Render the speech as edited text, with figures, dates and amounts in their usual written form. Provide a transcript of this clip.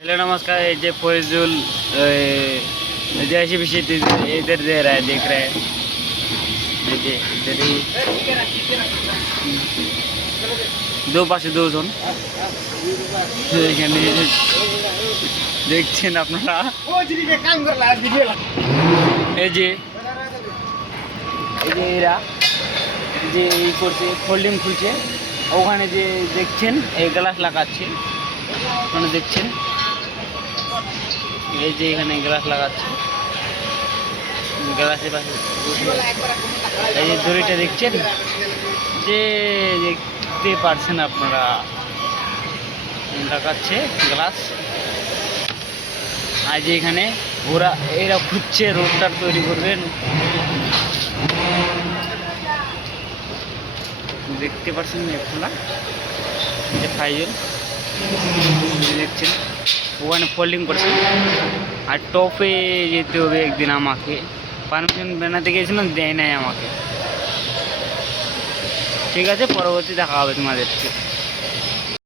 Hello नमस्कार। ये जो फौजुल जैसे भी इधर दे रहा है, देख रहे हैं। ये इधर ही दो पासे दो জন এখানে দেখছেন আপনারা। এই যে এরা যে এই করছে, ফোল্ডিং খুলছে, ওখানে যে দেখছেন এই গ্লাস লাগাচ্ছে, ওখানে দেখছেন এই যে এখানে গ্লাস লাগাচ্ছে, গ্লাসের পাশে এই যে দড়িটা দেখছেন, যে দেখতে পারছেন আপনারা, লাগাচ্ছে গ্লাস। আর যে এখানে ওরা এরা খুঁজছে, রোডটা তৈরি করবেন, দেখতে পাচ্ছেন খোলা যে ফাইজল দেখছেন ওখানে ফোল্ডিং করছে। আর টপে যেতে হবে একদিন, আমাকে পারমিশন বানাতে গিয়েছিলাম, দেয় নাই আমাকে। ঠিক আছে, পরবর্তী দেখা হবে তোমাদেরকে।